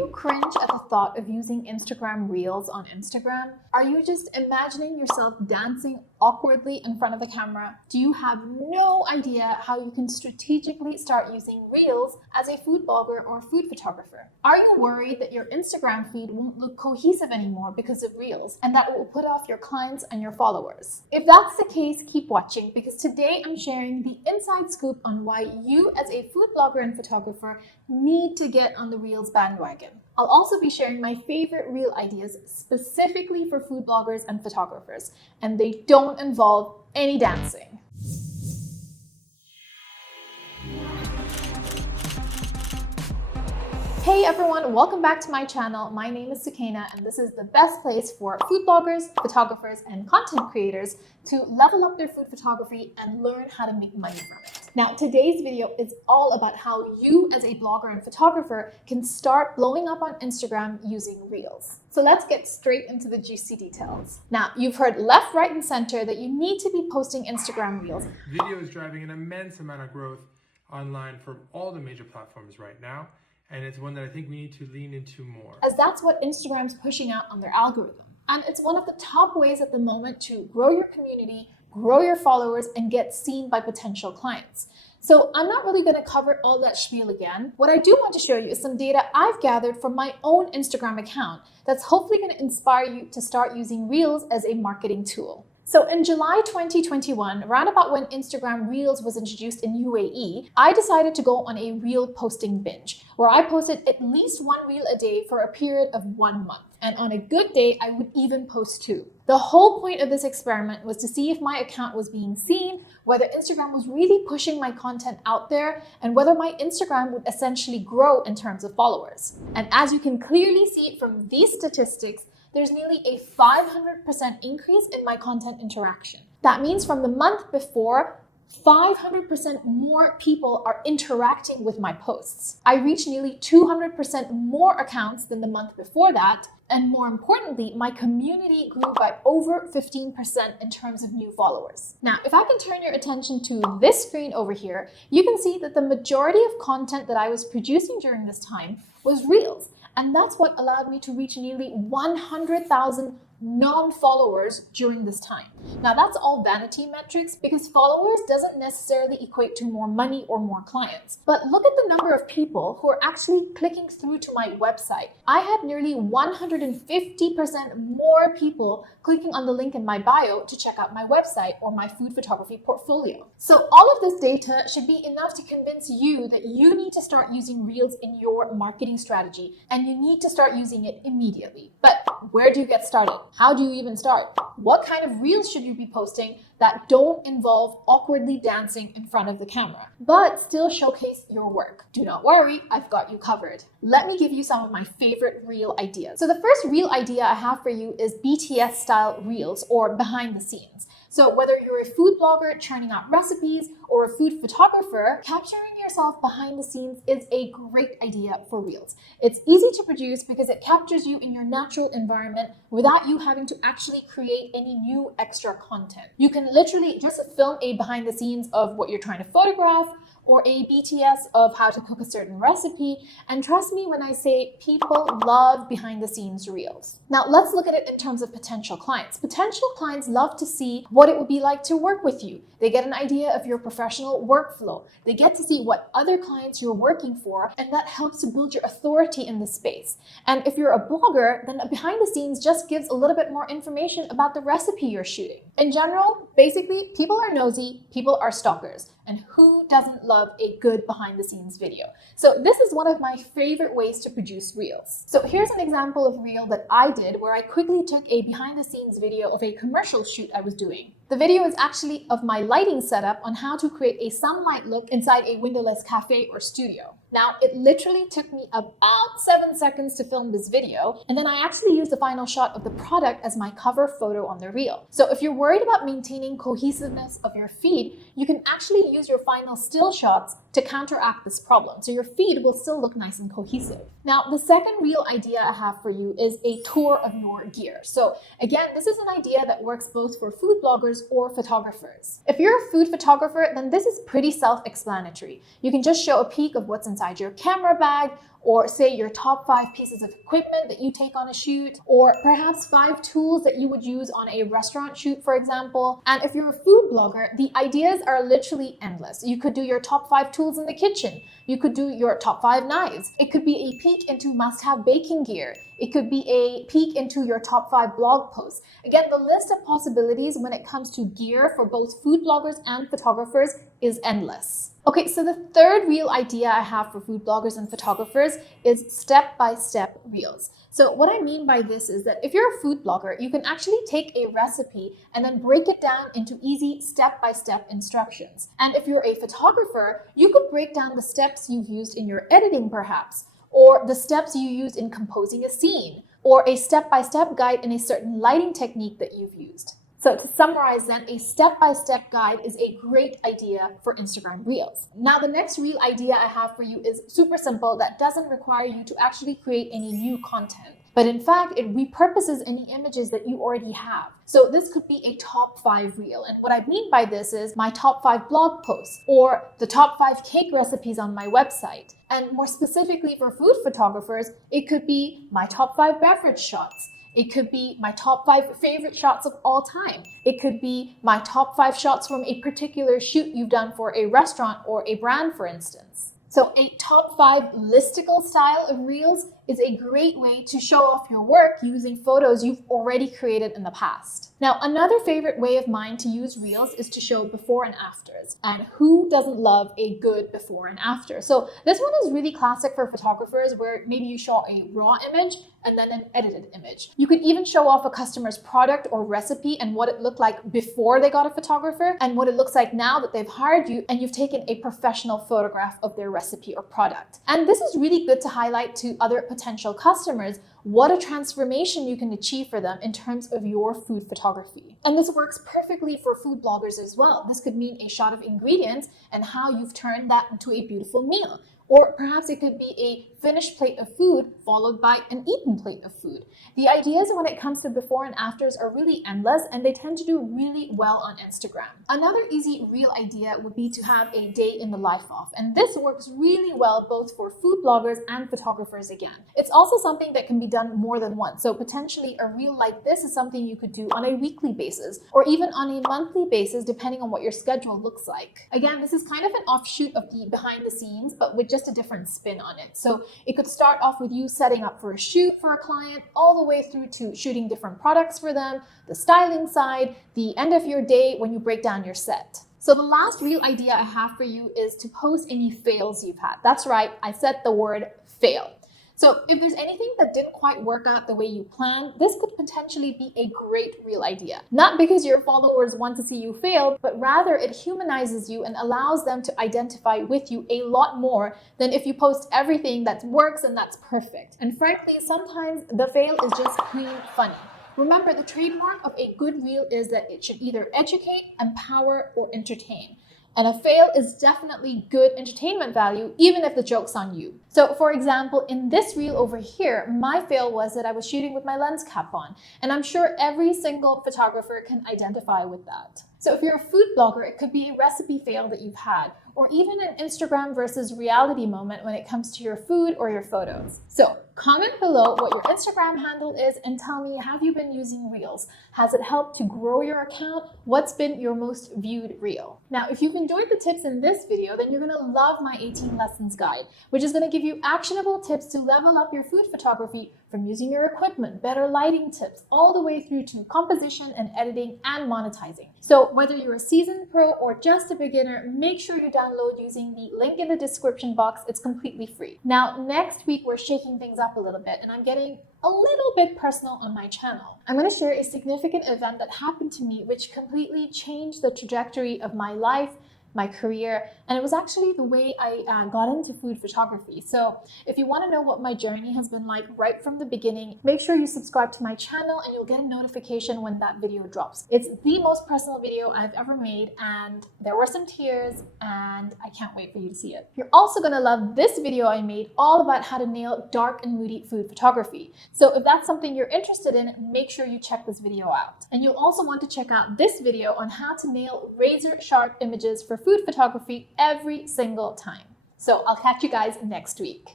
you cringe at the thought of using Instagram Reels on Instagram? Are you just imagining yourself dancing awkwardly in front of the camera? Do you have no idea how you can strategically start using Reels as a food blogger or food photographer? Are you worried that your Instagram feed won't look cohesive anymore because of Reels and that it will put off your clients and your followers? If that's the case, keep watching, because today I'm sharing the inside scoop on why you as a food blogger and photographer need to get on the Reels bandwagon. I'll also be sharing my favorite Reel ideas specifically for food bloggers and photographers, and they don't involve any dancing. Hey everyone, welcome back to my channel. My name is Sukaina, and this is the best place for food bloggers, photographers, and content creators to level up their food photography and learn how to make money from it. Now, today's video is all about how you as a blogger and photographer can start blowing up on Instagram using Reels. So let's get straight into the juicy details. Now, you've heard left, right, and center that you need to be posting Instagram Reels. Video is driving an immense amount of growth online from all the major platforms right now. And it's one that I think we need to lean into more, as that's what Instagram's pushing out on their algorithm. And it's one of the top ways at the moment to grow your community, grow your followers, and get seen by potential clients. So I'm not really going to cover all that spiel again. What I do want to show you is some data I've gathered from my own Instagram account that's hopefully going to inspire you to start using Reels as a marketing tool. So in July 2021, around about when Instagram Reels was introduced in UAE, I decided to go on a Reel posting binge, where I posted at least one Reel a day for a period of 1 month. And on a good day, I would even post 2. The whole point of this experiment was to see if my account was being seen, whether Instagram was really pushing my content out there, and whether my Instagram would essentially grow in terms of followers. And as you can clearly see from these statistics, there's nearly a 500% increase in my content interaction. That means from the month before, 500% more people are interacting with my posts. I reached nearly 200% more accounts than the month before that. And more importantly, my community grew by over 15% in terms of new followers. Now, if I can turn your attention to this screen over here, you can see that the majority of content that I was producing during this time was Reels. And that's what allowed me to reach nearly 100,000 non-followers during this time. Now that's all vanity metrics, because followers doesn't necessarily equate to more money or more clients. But look at the number of people who are actually clicking through to my website. I had nearly 150% more people clicking on the link in my bio to check out my website or my food photography portfolio. So all of this data should be enough to convince you that you need to start using Reels in your marketing strategy, and you need to start using it immediately. But where do you get started? How do you even start? What kind of Reels should you be posting that don't involve awkwardly dancing in front of the camera, but still showcase your work? Do not worry, I've got you covered. Let me give you some of my favorite Reel ideas. So the first Reel idea I have for you is BTS style Reels, or behind the scenes. So whether you're a food blogger churning out recipes or a food photographer, capturing yourself behind the scenes is a great idea for Reels. It's easy to produce because it captures you in your natural environment without you having to actually create any new extra content. You can literally just film a behind the scenes of what you're trying to photograph, or a BTS of how to cook a certain recipe. And trust me when I say people love behind the scenes Reels. Now let's look at it in terms of potential clients. Potential clients love to see what it would be like to work with you. They get an idea of your professional workflow. They get to see what other clients you're working for, and that helps to build your authority in the space. And if you're a blogger, then behind the scenes just gives a little bit more information about the recipe you're shooting. In general, basically, people are nosy, people are stalkers. And who doesn't love a good behind the scenes video? So this is one of my favorite ways to produce Reels. So here's an example of Reel that I did where I quickly took a behind the scenes video of a commercial shoot I was doing. The video is actually of my lighting setup on how to create a sunlight look inside a windowless cafe or studio. Now, it literally took me about 7 seconds to film this video, and then I actually used the final shot of the product as my cover photo on the reel. So if you're worried about maintaining cohesiveness of your feed, you can actually use your final still shots to counteract this problem, so your feed will still look nice and cohesive. Now, the second reel idea I have for you is a tour of your gear. So again, this is an idea that works both for food bloggers or photographers. If you're a food photographer, then this is pretty self-explanatory. You can just show a peek of what's inside your camera bag, or say your top 5 pieces of equipment that you take on a shoot, or perhaps 5 tools that you would use on a restaurant shoot, for example. And if you're a food blogger, the ideas are literally endless. You could do your top 5 tools in the kitchen. You could do your top 5 knives. It could be a peek into must-have baking gear. It could be a peek into your top 5 blog posts. Again, the list of possibilities when it comes to gear for both food bloggers and photographers is endless. Okay, so the third real idea I have for food bloggers and photographers is step-by-step reels. So what I mean by this is that if you're a food blogger, you can actually take a recipe and then break it down into easy step-by-step instructions. And if you're a photographer, you could break down the steps you've used in your editing perhaps, or the steps you used in composing a scene, or a step-by-step guide in a certain lighting technique that you've used. So to summarize then, a step-by-step guide is a great idea for Instagram Reels. Now the next real idea I have for you is super simple that doesn't require you to actually create any new content. But in fact, it repurposes any images that you already have. So this could be a top 5 reel. And what I mean by this is my top 5 blog posts or the top 5 cake recipes on my website. And more specifically for food photographers, it could be my top 5 beverage shots. It could be my top 5 favorite shots of all time. It could be my top 5 shots from a particular shoot you've done for a restaurant or a brand, for instance. So a top 5 listicle style of reels is a great way to show off your work using photos you've already created in the past. Now, another favorite way of mine to use reels is to show before and afters. And who doesn't love a good before and after? So this one is really classic for photographers where maybe you show a raw image and then an edited image. You could even show off a customer's product or recipe and what it looked like before they got a photographer and what it looks like now that they've hired you and you've taken a professional photograph of their recipe or product. And this is really good to highlight to other potential customers what a transformation you can achieve for them in terms of your food photography. And this works perfectly for food bloggers as well. This could mean a shot of ingredients and how you've turned that into a beautiful meal. Or perhaps it could be a finished plate of food followed by an eaten plate of food. The ideas when it comes to before and afters are really endless and they tend to do really well on Instagram. Another easy reel idea would be to have a day in the life of. And this works really well both for food bloggers and photographers again. It's also something that can be done more than once. So potentially a reel like this is something you could do on a weekly basis or even on a monthly basis depending on what your schedule looks like. Again, this is kind of an offshoot of the behind the scenes but with just a different spin on it. So it could start off with you setting up for a shoot for a client all the way through to shooting different products for them, the styling side, the end of your day when you break down your set. So the last real idea I have for you is to post any fails you've had. That's right, I said the word fail. So if there's anything that didn't quite work out the way you planned, this could potentially be a great reel idea. Not because your followers want to see you fail, but rather it humanizes you and allows them to identify with you a lot more than if you post everything that works and that's perfect. And frankly, sometimes the fail is just plain funny. Remember, the trademark of a good reel is that it should either educate, empower, or entertain. And a fail is definitely good entertainment value, even if the joke's on you. So for example, in this reel over here, my fail was that I was shooting with my lens cap on. And I'm sure every single photographer can identify with that. So if you're a food blogger, it could be a recipe fail that you've had, or even an Instagram versus reality moment when it comes to your food or your photos. So comment below what your Instagram handle is and tell me, have you been using Reels? Has it helped to grow your account? What's been your most viewed reel? Now, if you've enjoyed the tips in this video, then you're gonna love my 18 lessons guide, which is gonna give you actionable tips to level up your food photography from using your equipment, better lighting tips, all the way through to composition and editing and monetizing. So whether you're a seasoned pro or just a beginner, make sure you download using the link in the description box. It's completely free. Now, next week, we're shaking things up a little bit and I'm getting a little bit personal on my channel. I'm going to share a significant event that happened to me which completely changed the trajectory of my life, my career, and it was actually the way I got into food photography. So if you want to know what my journey has been like right from the beginning, make sure you subscribe to my channel and you'll get a notification when that video drops. It's the most personal video I've ever made and there were some tears and I can't wait for you to see it. You're also going to love this video I made all about how to nail dark and moody food photography. So if that's something you're interested in, make sure you check this video out. And you'll also want to check out this video on how to nail razor sharp images for food photography every single time. So I'll catch you guys next week.